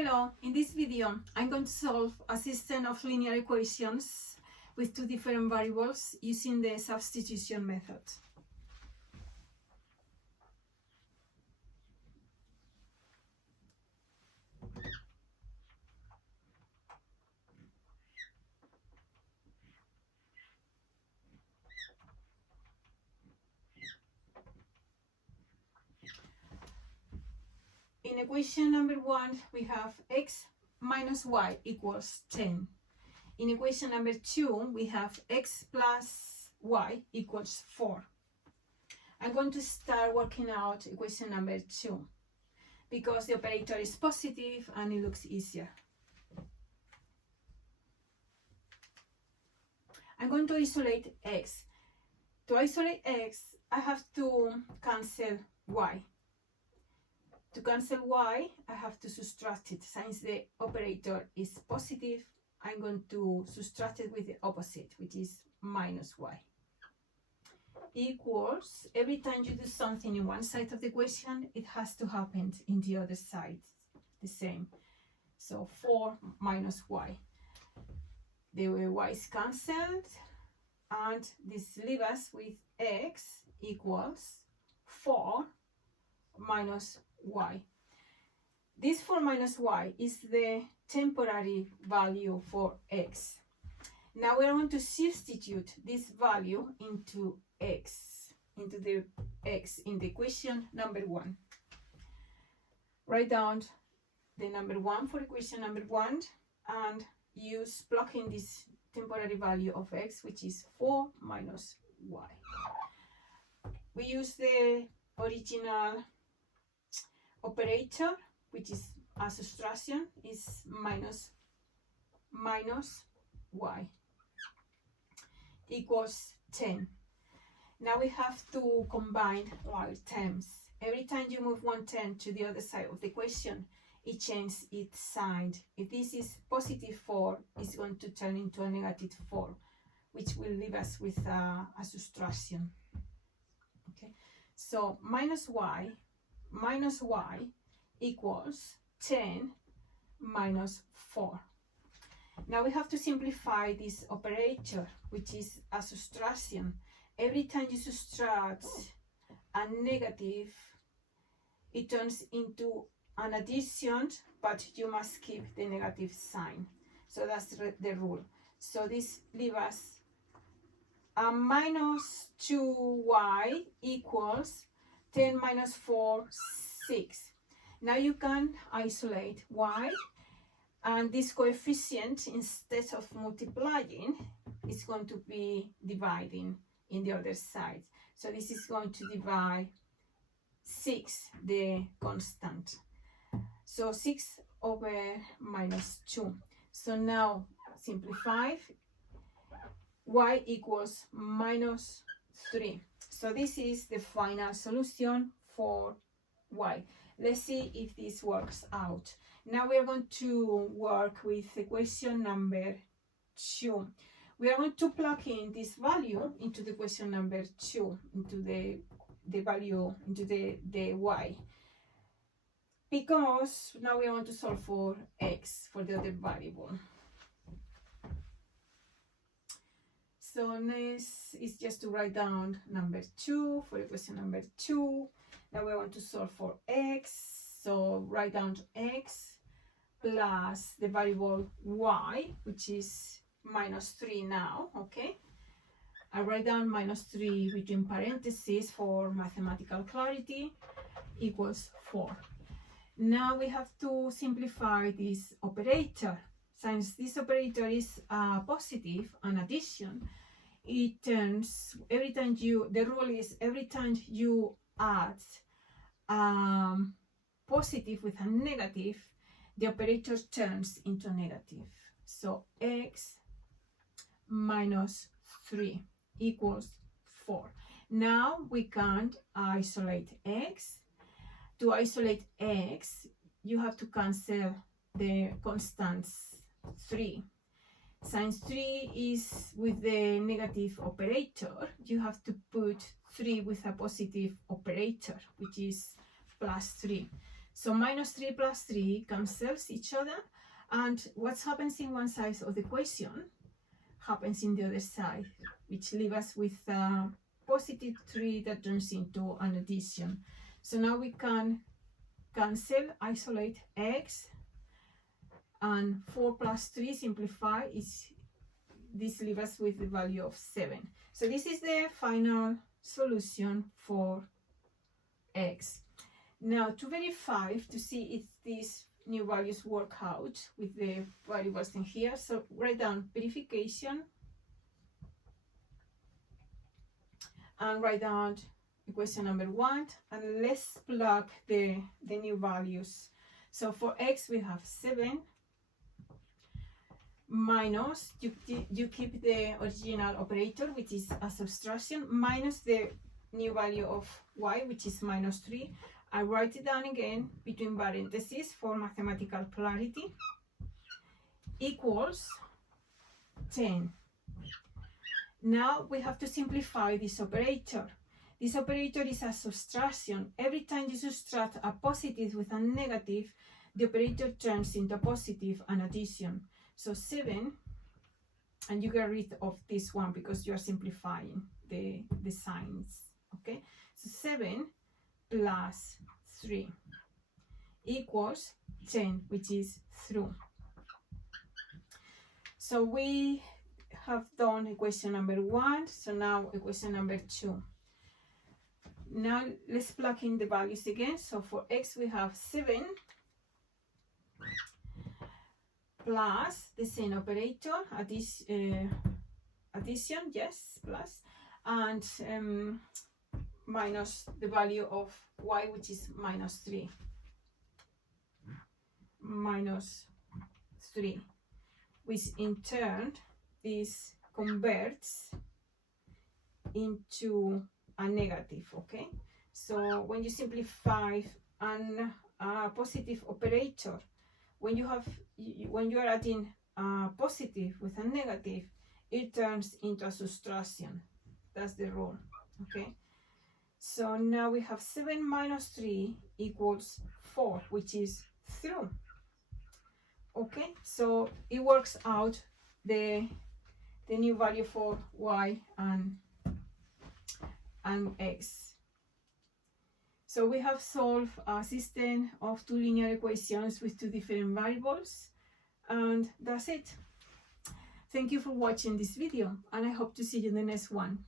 Hello, in this video I'm going to solve a system of linear equations with two different variables using the substitution method. In equation number 1 we have x minus y equals 10. In equation number 2 we have x plus y equals 4. I'm going to start working out equation number 2 because the operator is positive and it looks easier. I'm going to isolate x. To isolate x, I have to cancel y. To cancel y, I have to subtract it. Since the operator is positive, I'm going to subtract it with the opposite, which is minus y. Equals, every time you do something in one side of the equation, it has to happen in the other side, the same. So 4 minus y. The y is cancelled, and this leaves us with x equals 4 minus y. This 4 minus y is the temporary value for x. Now we are going to substitute this value into x, into the x in the equation number 1. Write down the number 1 for equation number 1 and use plug in this temporary value of x, which is 4 minus y. We use the original operator, which is a subtraction, is minus y equals 10. Now we have to combine our terms. Every time you move one term to the other side of the equation, it changes its sign. If this is positive 4, it's going to turn into a negative 4, which will leave us with a subtraction. Okay, so minus y equals 10 minus 4. Now we have to simplify this operator, which is a subtraction. Every time you subtract a negative, it turns into an addition, but you must keep the negative sign. So that's the rule. So this leaves us a minus 2y equals 10 minus 4, 6. Now you can isolate y, and this coefficient, instead of multiplying, is going to be dividing in the other side. So this is going to divide 6, the constant. So 6 over minus 2. So now simplify, y equals minus 3. So this is the final solution for y. Let's see if this works out. Now we are going to work with equation number 2. We are going to plug in this value into the equation number 2, into the value, into the y. Because now we are going to solve for x, for the other variable. So next is just to write down number 2 for equation number 2. Now we want to solve for x. So write down x plus the variable y, which is minus 3 now, okay? I write down minus 3 between parentheses for mathematical clarity, equals 4. Now we have to simplify this operator. Since this operator is positive, an addition, it turns, every time the rule is every time you add positive with a negative, the operator turns into negative. So x minus 3 equals 4. Now we can isolate x. To isolate x, you have to cancel the constants 3. Since 3 is with the negative operator, you have to put 3 with a positive operator, which is plus 3. So minus 3 plus 3 cancels each other, and what happens in one side of the equation happens in the other side, which leaves us with positive 3 that turns into an addition. So now we can cancel, isolate x, and 4 plus 3 simplify, this leaves us with the value of 7. So this is the final solution for x. Now to verify, to see if these new values work out with the variables in here, so write down verification and write down equation number 1, and let's plug the new values. So for x we have 7 minus, you keep the original operator, which is a subtraction, minus the new value of y, which is minus 3. I write it down again between parentheses for mathematical clarity, equals 10. Now we have to simplify this operator. This operator is a subtraction. Every time you subtract a positive with a negative, the operator turns into positive, an addition. So 7, and you get rid of this one because you are simplifying the signs. Okay, so 7 plus 3 equals 10, which is true. So we have done equation number 1, so now equation number 2. Now let's plug in the values again. So for x we have 7 plus the same operator, addition, yes, plus, and minus the value of y, which is minus 3. Minus 3, which in turn this converts into a negative, okay? So when you simplify a positive operator, when you are adding a positive with a negative, it turns into a subtraction. That's the rule, okay? So now we have 7 minus 3 equals 4, which is true. Okay, so it works out the new value for y and x. So we have solved a system of 2 linear equations with 2 different variables, and that's it. Thank you for watching this video, and I hope to see you in the next one.